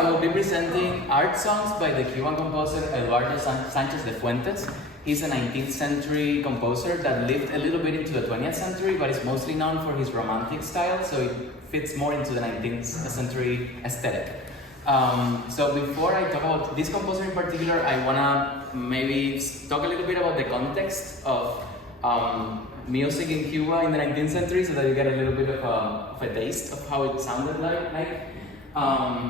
I will be presenting art songs by the Cuban composer Eduardo Sanchez de Fuentes. He's a 19th century composer that lived a little bit into the 20th century, but is mostly known for his romantic style, so it fits more into the 19th century aesthetic. So before I talk about this composer in particular, I wanna maybe talk a little bit about the context of music in Cuba in the 19th century, so that you get a little bit of a taste of how it sounded like.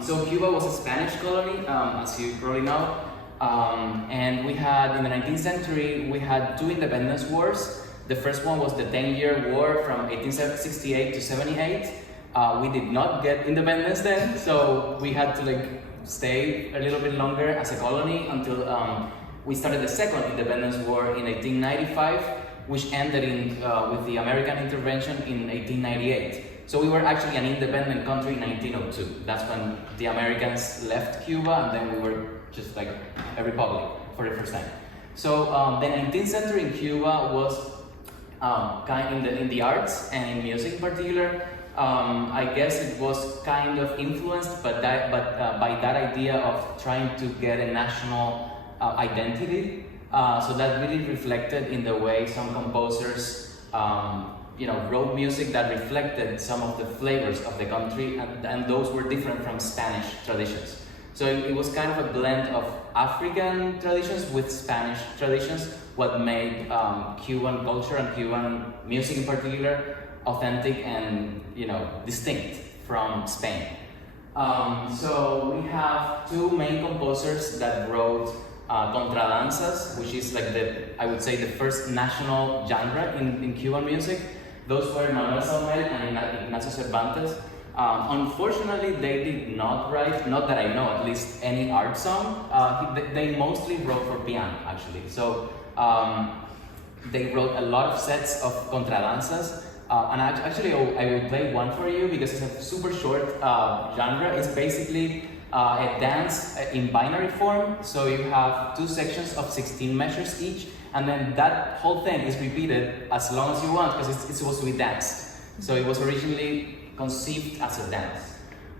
So Cuba was a Spanish colony, as you probably know, and we had, in the 19th century, we had two independence wars. The first one was the 10-year war from 1868 to 78. We did not get independence then, so we had to stay a little bit longer as a colony until we started the second independence war in 1895, which ended with the American intervention in 1898. So we were actually an independent country in 1902. That's when the Americans left Cuba, and then we were just like a republic for the first time. So the 19th century in Cuba was in the arts and in music in particular. I guess it was kind of influenced by that idea of trying to get a national identity. So that really reflected in the way some composers wrote music that reflected some of the flavors of the country, and those were different from Spanish traditions. So it was kind of a blend of African traditions with Spanish traditions, what made Cuban culture and Cuban music in particular authentic and distinct from Spain. So we have two main composers that wrote contradanzas, which is I would say the first national genre in Cuban music. Those were Manuel Saumel and Ignacio Cervantes. Unfortunately, they did not write, not that I know at least, any art song. They mostly wrote for piano, actually. So they wrote a lot of sets of contradanzas. And actually, I will play one for you because it's a super short genre. It's basically a dance in binary form. So you have two sections of 16 measures each, and then that whole thing is repeated as long as you want because it's supposed to be danced. So it was originally conceived as a dance.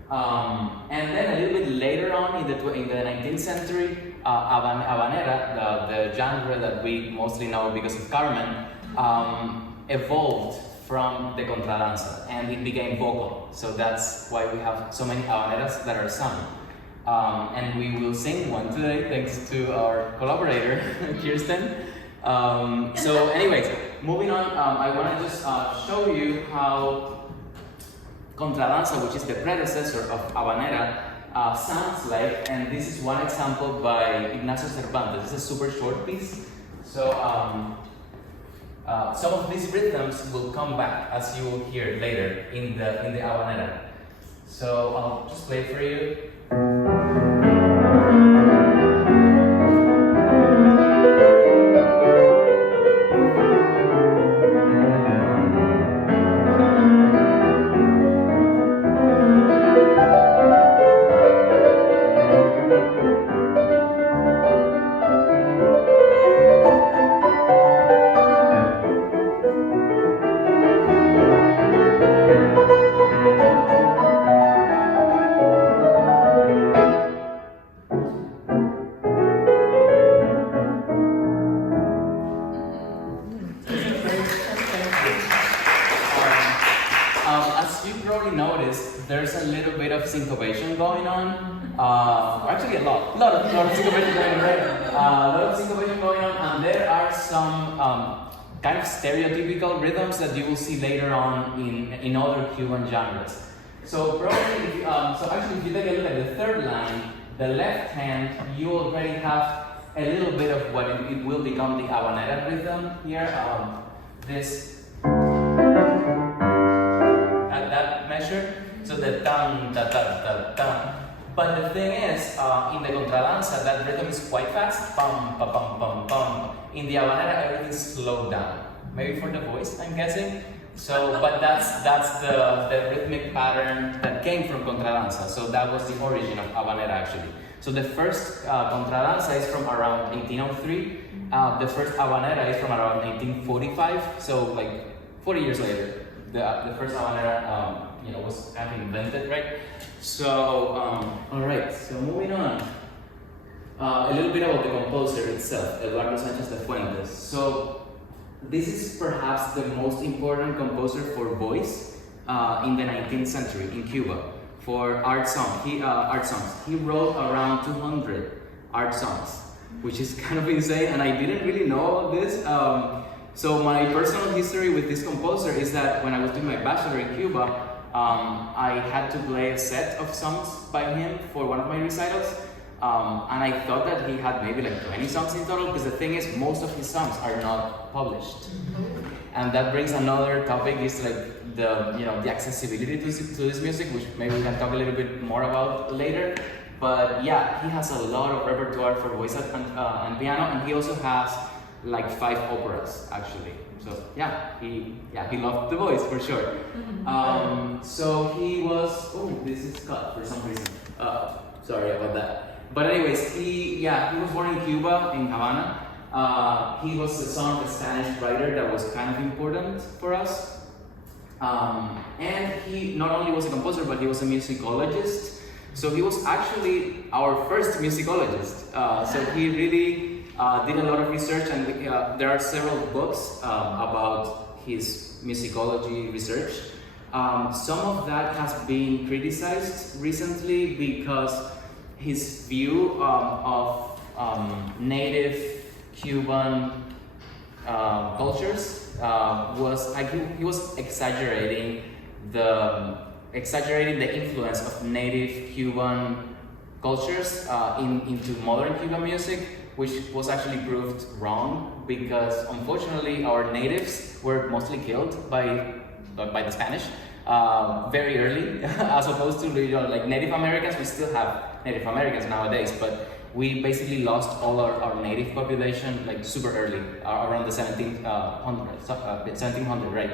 And then a little bit later on in the 19th century, habanera, the genre that we mostly know because of Carmen, evolved from the contradanza, and it became vocal. So that's why we have so many habaneras that are sung. And we will sing one today thanks to our collaborator, Kirsten. So anyways, moving on, I want to just show you how contradanza, which is the predecessor of habanera, sounds like. And this is one example by Ignacio Cervantes. It's a super short piece. So some of these rhythms will come back, as you will hear later in the habanera. So I'll just play for you. There's a little bit of syncopation going on, or actually a lot of syncopation going on, right? A lot of syncopation going on, and there are some kind of stereotypical rhythms that you will see later on in other Cuban genres. So probably, if you take a look at the third line, the left hand, you already have a little bit of what it will become the habanera rhythm here. This at that measure. So the tan, ta, ta, ta, ta. But the thing is, in the contradanza, that rhythm is quite fast. Pum, pa, pum, pum, pum. In the habanera, everything's slowed down. Maybe for the voice, I'm guessing. So, but that's the rhythmic pattern that came from contradanza. So that was the origin of habanera, actually. So the first contradanza is from around 1803. The first habanera is from around 1845. So 40 years later, the first habanera was kind of invented, right? So, all right, so moving on. A little bit about the composer itself, Eduardo Sanchez de Fuentes. So, this is perhaps the most important composer for voice in the 19th century in Cuba for art songs. He wrote around 200 art songs, which is kind of insane, and I didn't really know about this. So my personal history with this composer is that when I was doing my bachelor in Cuba, I had to play a set of songs by him for one of my recitals, and I thought that he had maybe like 20 songs in total, because the thing is, most of his songs are not published. And that brings another topic, is like the accessibility to this music, which maybe we can talk a little bit more about later. But yeah, he has a lot of repertoire for voice and piano, and he also has like 5 operas actually. So yeah, he loved the voice for sure. So he was, this is cut for some reason. Sorry about that. But anyways, he was born in Cuba, in Havana. He was the son of a Spanish writer that was kind of important for us. And he not only was a composer, but he was a musicologist. So he was actually our first musicologist. So he really did a lot of research, and there are several books about his musicology research. Some of that has been criticized recently because his view of native Cuban cultures was he was exaggerating the influence of native Cuban cultures into modern Cuban music, which was actually proved wrong, because unfortunately our natives were mostly killed by the Spanish very early, as opposed to like Native Americans. We still have Native Americans nowadays, but we basically lost all our native population like super early, around the 1700, right?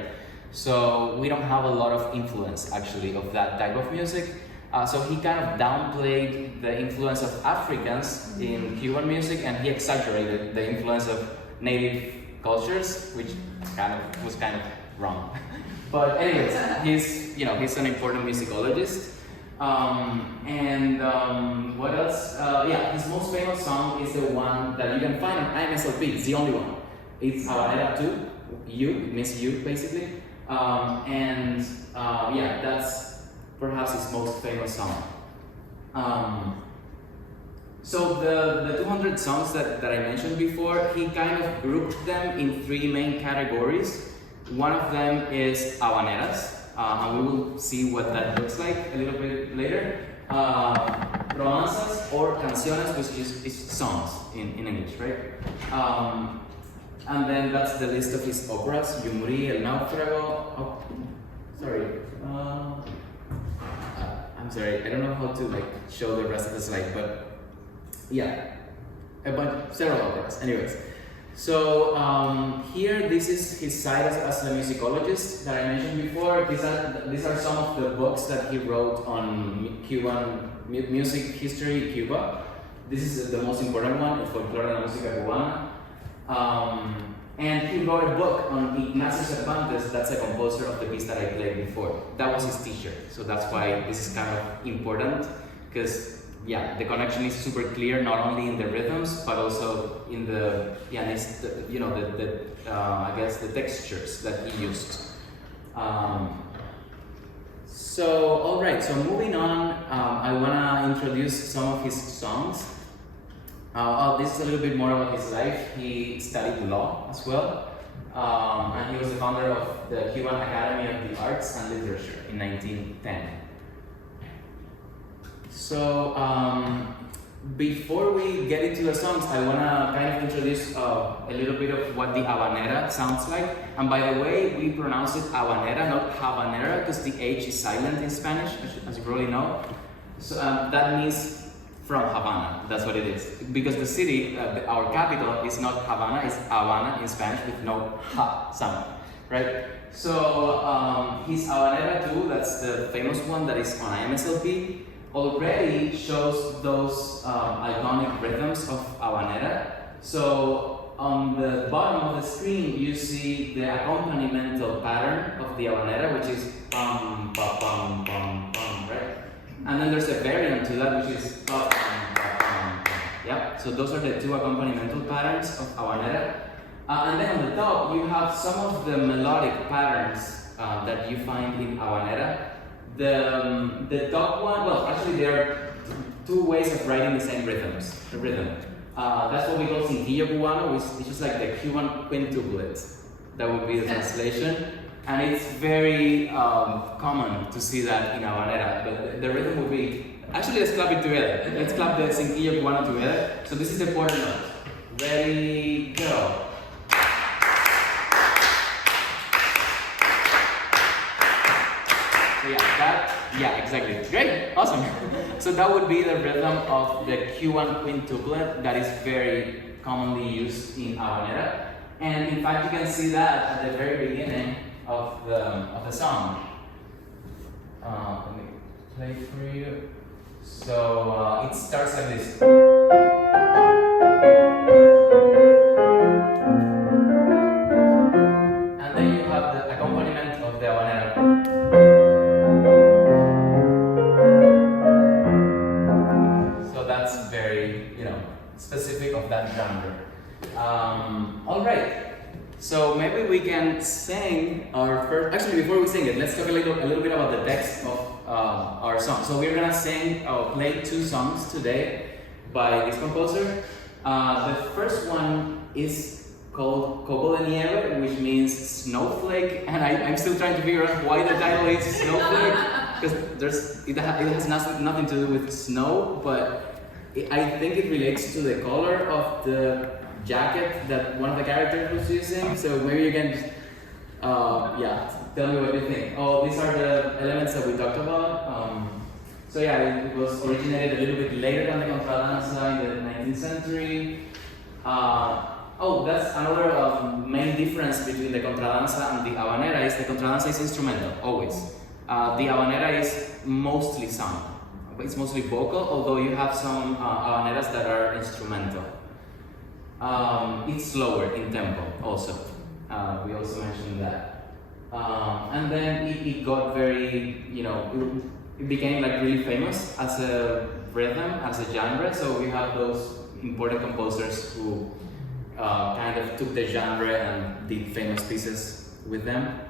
So we don't have a lot of influence actually of that type of music. So he kind of downplayed the influence of Africans in Cuban music, and he exaggerated the influence of native cultures, which was kind of wrong. But anyways, he's an important musicologist. What else? His most famous song is the one that you can find on IMSLP. It's the only one. It's Habanera 2. It means you, basically. That's perhaps his most famous song. So the 200 songs that I mentioned before, he kind of grouped them in 3 main categories. One of them is habaneras, and we will see what that looks like a little bit later. Romanzas, or canciones, which is songs in English, right? And then that's the list of his operas: Yumuri, El Náufrago. I'm sorry, I don't know how to show the rest of the slide, but yeah, several operas. Anyways, so here, this is his side as a musicologist that I mentioned before. These are some of the books that he wrote on Cuban music history in Cuba. This is the most important one, El Folclore de la Música Cubana. And he wrote a book on Ignacio Cervantes, that's a composer of the piece that I played before. That was his teacher, so that's why this is kind of important, because the connection is super clear, not only in the rhythms, but also in the pianist, I guess the textures that he used. All right, so moving on, I wanna introduce some of his songs. This is a little bit more about his life. He studied law as well, and he was the founder of the Cuban Academy of the Arts and Literature in 1910. So, before we get into the songs, I want to kind of introduce a little bit of what the habanera sounds like. And by the way, we pronounce it habanera, not habanera, because the H is silent in Spanish, as you probably know. So that means from Havana, that's what it is. Because the city, our capital, is not Havana, it's Havana in Spanish with no ha sound, right? So his Habanera 2, that's the famous one that is on IMSLP, already shows those iconic rhythms of habanera. So on the bottom of the screen, you see the accompanimental pattern of the habanera, which is pam, pa, pam, pam, pam, right? And then there's a variant to that, which is pa, pam, pa, pam, pam. Yeah, so those are the two accompanimental patterns of habanera. And then on the top, you have some of the melodic patterns that you find in habanera. The top one, well, actually there are two ways of writing the same rhythm. That's what we call cinquillo cubano, which is like the Cuban quintuplet. That would be the translation. And it's very common to see that in habanera. But the rhythm would be, actually let's clap it together. Let's clap the cinquillo cubano together. So this is the quarter note. Ready, go. Yeah, exactly. Great, awesome. So that would be the rhythm of the Cuban quintuplet that is very commonly used in habanera. And in fact, you can see that at the very beginning of the song. Let me play for you. So it starts like this. And then you have the accompaniment of the habanera. Specific of that genre. All right. So maybe we can sing our first. Actually, before we sing it, let's talk a little bit about the text of our song. So we're gonna play two songs today by this composer. The first one is called Copo de Nieve, which means snowflake, and I'm still trying to figure out why the title is snowflake, because it has nothing to do with snow, but I think it relates to the color of the jacket that one of the characters was using. So maybe you can just, tell me what you think. Oh, these are the elements that we talked about. So yeah, it was originated a little bit later than the contradanza in the 19th century. That's another main difference between the contradanza and the habanera is the contradanza is instrumental, always. The habanera is mostly sung. It's mostly vocal, although you have some habaneras that are instrumental. It's slower in tempo also. We also mentioned that. And then it got very, it became like really famous as a rhythm, as a genre. So we have those important composers who kind of took the genre and did famous pieces with them.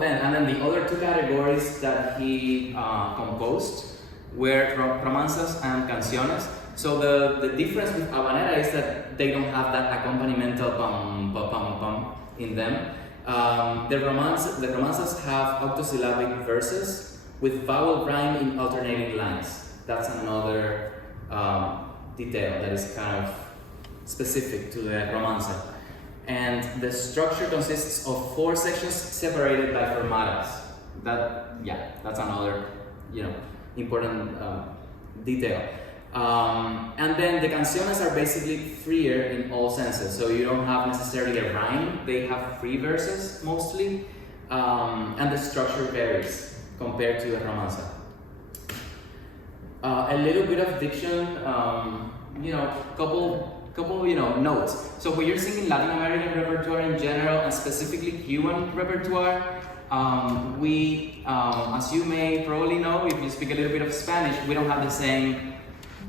Then the other two categories that he composed were romanzas and canciones. So the difference with habanera is that they don't have that accompanimental pum pum pum pum in them. The romanzas have octosyllabic verses with vowel rhyme in alternating lines. That's another detail that is kind of specific to the romanza. And the structure consists of 4 sections separated by fermatas. That's another, important detail. And then the canciones are basically freer in all senses. So you don't have necessarily a rhyme. They have free verses mostly, and the structure varies compared to a romanza. A little bit of diction, couple notes. So when you're singing Latin American repertoire in general, and specifically Cuban repertoire, we, as you may probably know, if you speak a little bit of Spanish, we don't have the same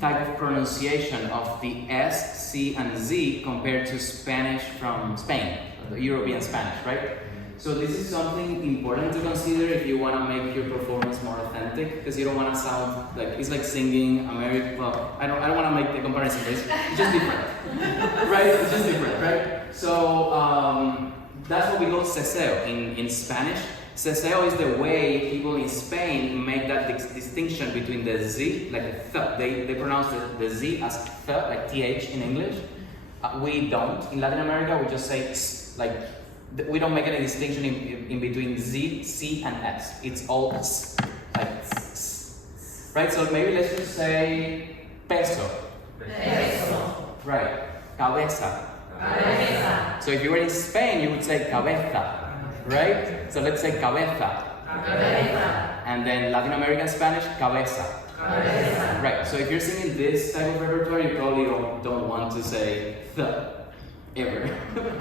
type of pronunciation of the S, C, and Z compared to Spanish from Spain, the European Spanish, right? So this is something important to consider if you want to make your performance more authentic, because you don't want to sound like it's like singing American. Well, I don't want to make the comparison. It's just different, right? It's just different, right? So that's what we call ceseo in Spanish. Ceseo is the way people in Spain make that distinction between the Z, like the th. They pronounce the Z as th, like th in English. We don't. In Latin America, we just say like. We don't make any distinction in between Z, C, and S. It's all S, like S. Right? So maybe let's just say peso. Peso. Right. Cabeza. Cabeza. So if you were in Spain, you would say cabeza. Right? So let's say cabeza. Cabeza. And then Latin American Spanish, cabeza. Cabeza. Right, so if you're singing this type of repertoire, you probably don't want to say the ever,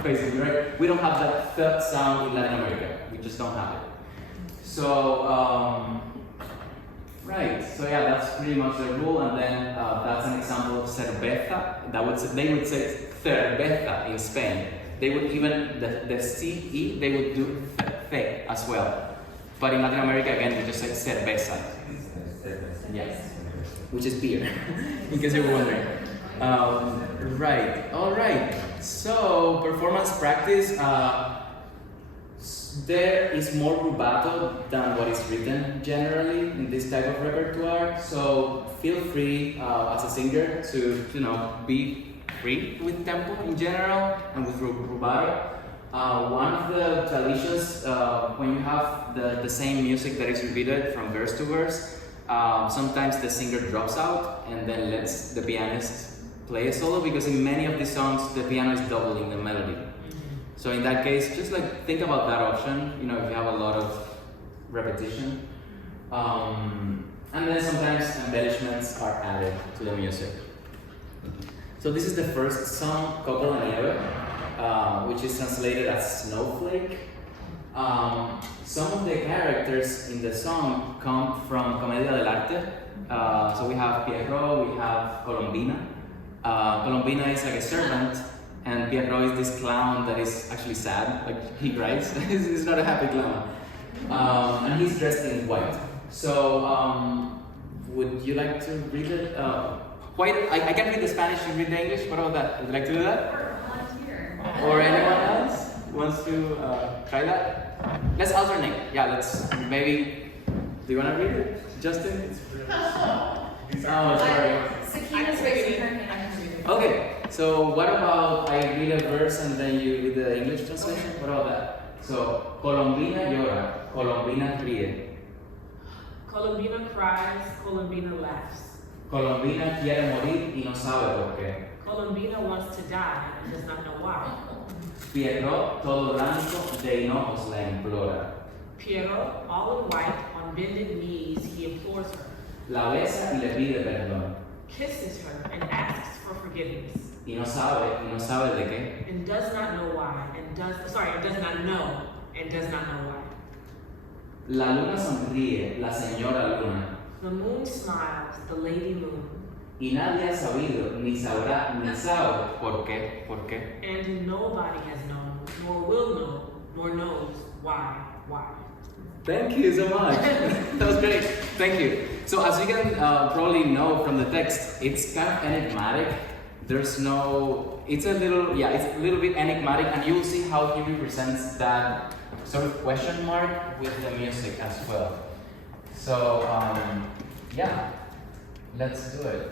basically, right? We don't have that the sound in Latin America. We just don't have it. So, right, so yeah, that's pretty much the rule, and then that's an example of cerveza. They would say cerveza in Spain. They would even, the CE, they would do fe as well. But in Latin America, again, we just say cerveza. Yes, which is beer, in case you were wondering. Right, alright. So, performance practice, there is more rubato than what is written generally in this type of repertoire. So, feel free as a singer to, be free with tempo in general and with rubato. One of the traditions, when you have the same music that is repeated from verse to verse, sometimes the singer drops out and then lets the pianist play a solo, because in many of these songs the piano is doubling the melody. So in that case, just think about that option, if you have a lot of repetition. And then sometimes embellishments are added to the music. So this is the first song, Coco la Nieve, which is translated as Snowflake. Some of the characters in the song come from Commedia dell'arte. So we have Pierrot, we have Colombina. Colombina is like a servant, and Pierrot is this clown that is actually sad, like he cries. He's not a happy clown. And he's dressed in white. So, would you like to read it? White, I can read the Spanish, you read the English. What about that? Would you like to do that? Or anyone else wants to try that? Let's alternate. Yeah, maybe. Do you want to read it, Justin? Oh, sorry. Sakina's raising her hand. Okay, so what about I read a verse and then you read the English translation? What about that? So, Colombina llora, Colombina ríe. Colombina cries, Colombina laughs. Colombina quiere morir y no sabe por qué. Colombina wants to die and does not know why. Pierrot, todo blanco, de hinojos la implora. Pierrot, all in white, on bended knees, he implores her. La besa y le pide perdón. Kisses her and asks for forgiveness. Y no sabe de qué. And does not know why, and does not know why. La luna sonríe, la señora luna. The moon smiles, the lady moon. Y nadie ha sabido, ni sabrá, ni sabe por qué. And nobody has known, nor will know, nor knows why. Thank you so much. That was great. Thank you. So as you can probably know from the text, it's kind of enigmatic. It's a little bit enigmatic, and you will see how he represents that sort of question mark with the music as well. So, yeah, let's do it.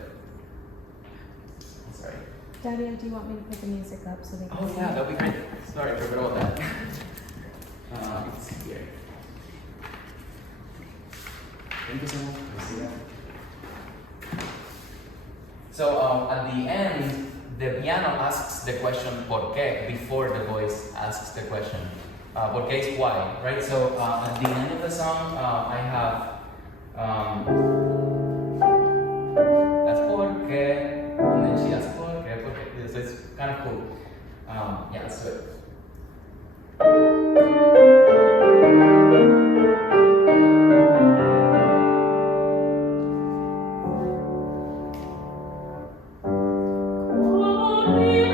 Sorry. Dario, do you want me to put the music up so they can see? Yeah, that'd be great. Sorry for all that. It's here. Thank you so much. I see that. So at the end, the piano asks the question "por qué" before the voice asks the question. "Por qué" is why, right? So at the end of the song, I have that's por qué, and then she asks por qué. So it's kind of cool. Yeah, let's do it. Colombina,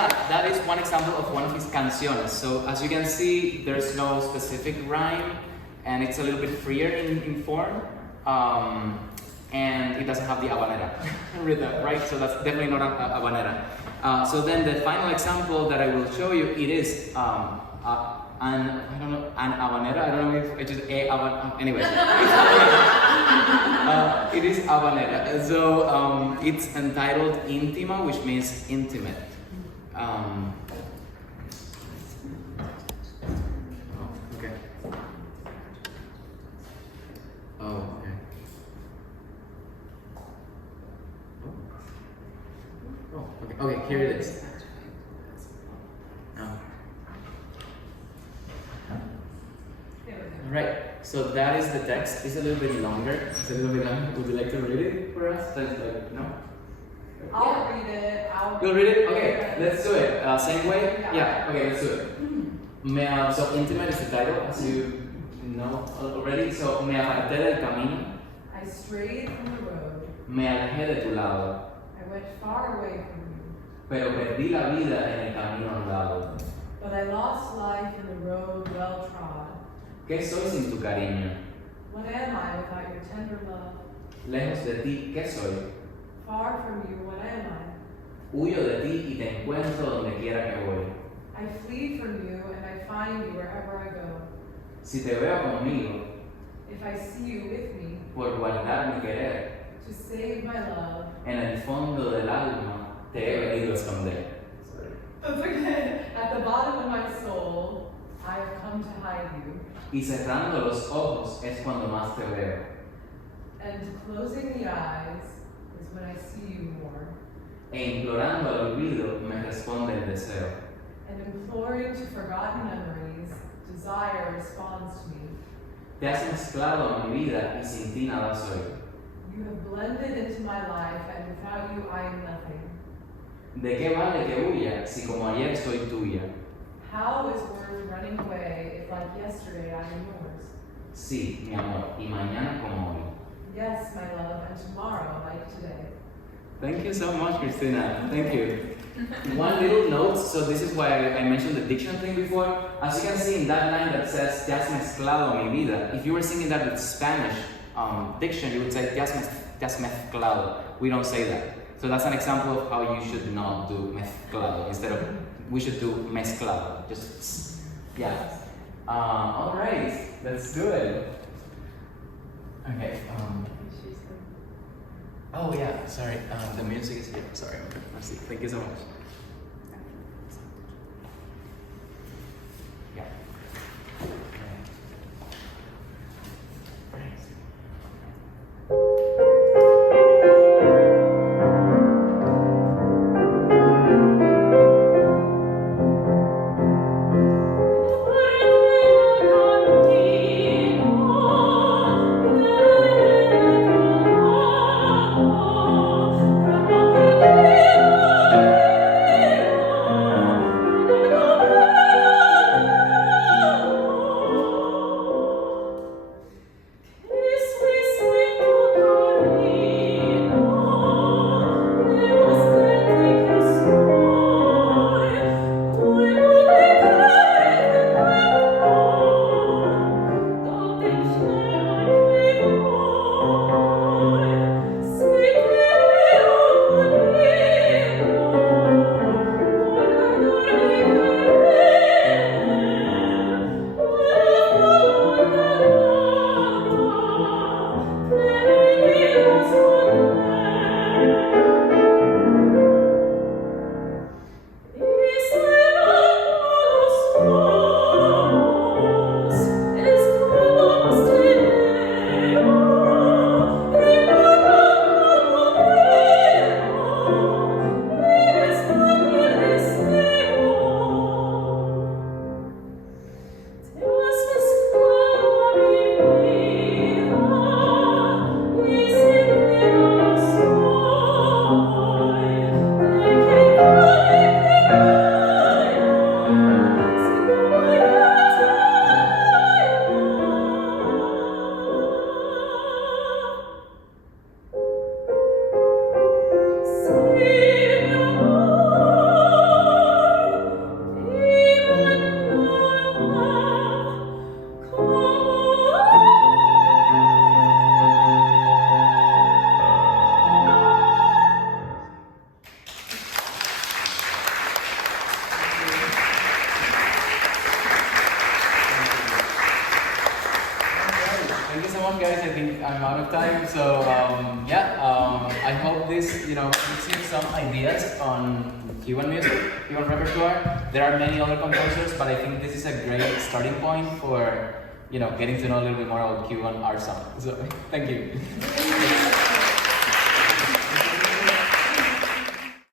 yeah, that is one example of one of his canciones. So as you can see, there's no specific rhyme, and it's a little bit freer in form, and it doesn't have the habanera rhythm, right? So that's definitely not a habanera. So then the final example that I will show you, it is an habanera. I don't know if it's just a habanera. Anyways, it is habanera. So it's entitled Íntima, which means intimate. Okay. Oh, okay. Oh, okay. Okay, here it is. Right, so that is the text. It's a little bit longer. It's a little bit longer. Would you like to read it for us? That's like, no? I'll read it. You'll read it? Okay, let's do it. Same way? Yeah, okay, let's do it. So, Intimate is the title, as you know already. So, me aparté del camino. I strayed from the road. Me alejé de tu lado. I went far away from you. Pero perdí la vida en el camino andado. But I lost life in the road well trod. ¿Qué soy sin tu cariño? What am I without your tender love? Lejos de ti, ¿qué soy? Far from you, what am I? Huyo de ti y te encuentro donde quiera que voy. I flee from you and I find you wherever I go. Si te veo conmigo, If I see you with me, por guardar mi querer, to save my love. en el fondo del alma te he venido a esconder. That's okay. At the bottom of my soul, I have come to hide you. Y cerrando los ojos es cuando más te veo. And closing the eyes is when I see you more. E implorando al olvido me responde el deseo. And imploring to forgotten memories, desire responds to me. Te has mezclado a mi vida y sin ti nada soy. You have blended into my life, and without you I am nothing. ¿De qué vale que huya si como ayer soy tuya? How is worth running away if like yesterday I am yours? Sí, mi amor, y mañana como hoy. Yes, my love, and tomorrow like today. Thank you so much, Christina. Thank you. One little note, so this is why I mentioned the diction thing before. As you can see in that line that says, te has mezclado mi vida, if you were singing that with Spanish diction, you would say, te has mezclado. We don't say that. So that's an example of how you should not do mezclado. Instead of, we should do mezclado. Just, yeah. All right, let's do it. Okay. Oh yeah, sorry. The music is here. Sorry. Merci. Thank you so much. Yeah. Thank you. I'm out of time. So I hope this gives you some ideas on Cuban music, Cuban repertoire. There are many other composers, but I think this is a great starting point for getting to know a little bit more about Cuban art sound. So thank you.